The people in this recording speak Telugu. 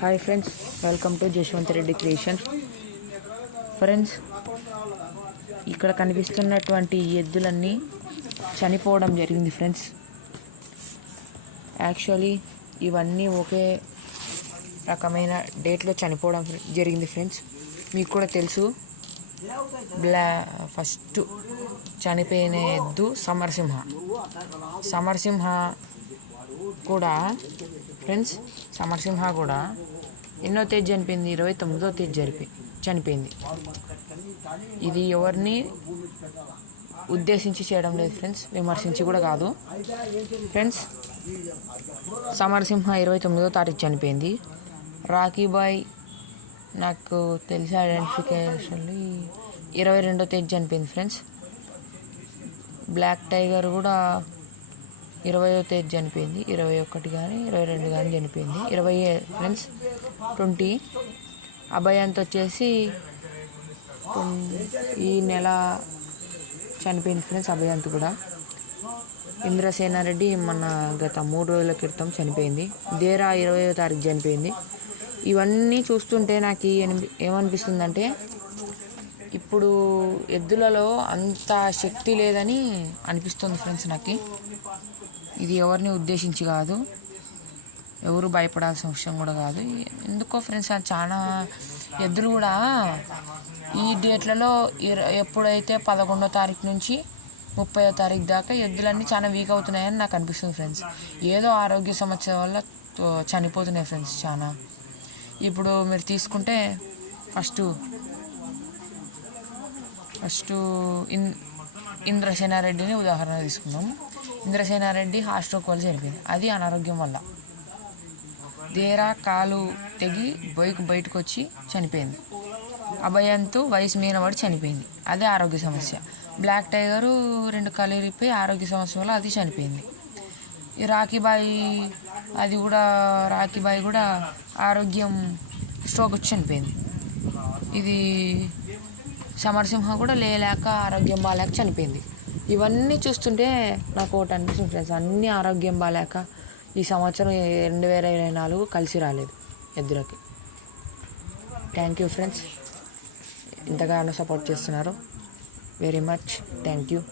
Hi friends, welcome to Jashwanth Reddy creation. Friends, ఇక్కడ కనిపిస్తున్నటువంటి ఎద్దులన్నీ చనిపోవడం జరిగింది ఫ్రెండ్స్. యాక్చువల్లీ ఇవన్నీ ఒకే రకమైన డేట్లో చనిపోవడం జరిగింది ఫ్రెండ్స్. మీకు కూడా తెలుసు, ఫస్ట్ చనిపోయిన ఎద్దు సమరసింహ కూడా ఫ్రెండ్స్. సమరసింహ కూడా ఎన్నో తేదీ చనిపోయింది? 29వ తేదీ చనిపోయింది. ఇది ఎవరిని ఉద్దేశించి చేయడం లేదు ఫ్రెండ్స్, విమర్శించి కూడా కాదు ఫ్రెండ్స్. సమరసింహ 29వ తారీఖు చనిపోయింది. రాకీబాయ్ నాకు తెలిసి ఐడెంటిఫికేషన్ 22వ తేదీ చనిపోయింది ఫ్రెండ్స్. బ్లాక్ టైగర్ కూడా 20వ తేదీ చనిపోయింది. 21 కానీ 22 కానీ చనిపోయింది. 20 ఫ్రెండ్స్. 20 అభయాంత్ వచ్చేసి ఈ నెల చనిపోయింది ఫ్రెండ్స్. అభయాంత్ కూడా. ఇంద్రసేనారెడ్డి మన గత 3 రోజుల క్రితం చనిపోయింది. దేరా 20వ తారీఖు చనిపోయింది. ఇవన్నీ చూస్తుంటే నాకు ఏమనిపిస్తుందంటే, ఇప్పుడు ఎద్దులలో అంత శక్తి లేదని అనిపిస్తుంది ఫ్రెండ్స్ నాకు. ఇది ఎవరిని ఉద్దేశించి కాదు, ఎవరు భయపడాల్సిన విషయం కూడా కాదు. ఎందుకో ఫ్రెండ్స్, చాలా ఎద్దులు కూడా ఈ డేట్లలో ఎప్పుడైతే 11వ తారీఖు నుంచి 30వ తారీఖు దాకా ఎద్దులన్నీ చాలా వీక్ అవుతున్నాయని నాకు అనిపిస్తుంది ఫ్రెండ్స్. ఏదో ఆరోగ్య సమస్య వల్ల చనిపోతున్నాయి ఫ్రెండ్స్ చాలా. ఇప్పుడు మీరు తీసుకుంటే ఫస్ట్ ఇంద్రసేనారెడ్డిని ఉదాహరణ తీసుకుందాం. ఇంద్రసేనారెడ్డి హాస్ట్రోక్ వల్ల చనిపోయింది, అది అనారోగ్యం వల్ల. దేరా కాలు తెగి బయటకు వచ్చి చనిపోయింది. అభయాంత్ వయసు మీనవాడు చనిపోయింది, అదే ఆరోగ్య సమస్య. బ్లాక్ టైగరు 2 కాళ్ళు ఇరిగిపోయి ఆరోగ్య సమస్య వల్ల అది చనిపోయింది. ఈ రాకీబాయి కూడా ఆరోగ్యం స్ట్రోక్ వచ్చి చనిపోయింది. ఇది సమరసింహ కూడా లేక ఆరోగ్యం బాగాలేక చనిపోయింది. ఇవన్నీ చూస్తుంటే నాకు ఒకటి అనిపిస్తుంది ఫ్రెండ్స్, అన్నీ ఆరోగ్యం బాగాలేక ఈ సంవత్సరం 2024 కలిసి రాలేదు ఎద్దులకి. థ్యాంక్ యూ ఫ్రెండ్స్, ఇంతగానో సపోర్ట్ చేస్తున్నారు. Very much thank you.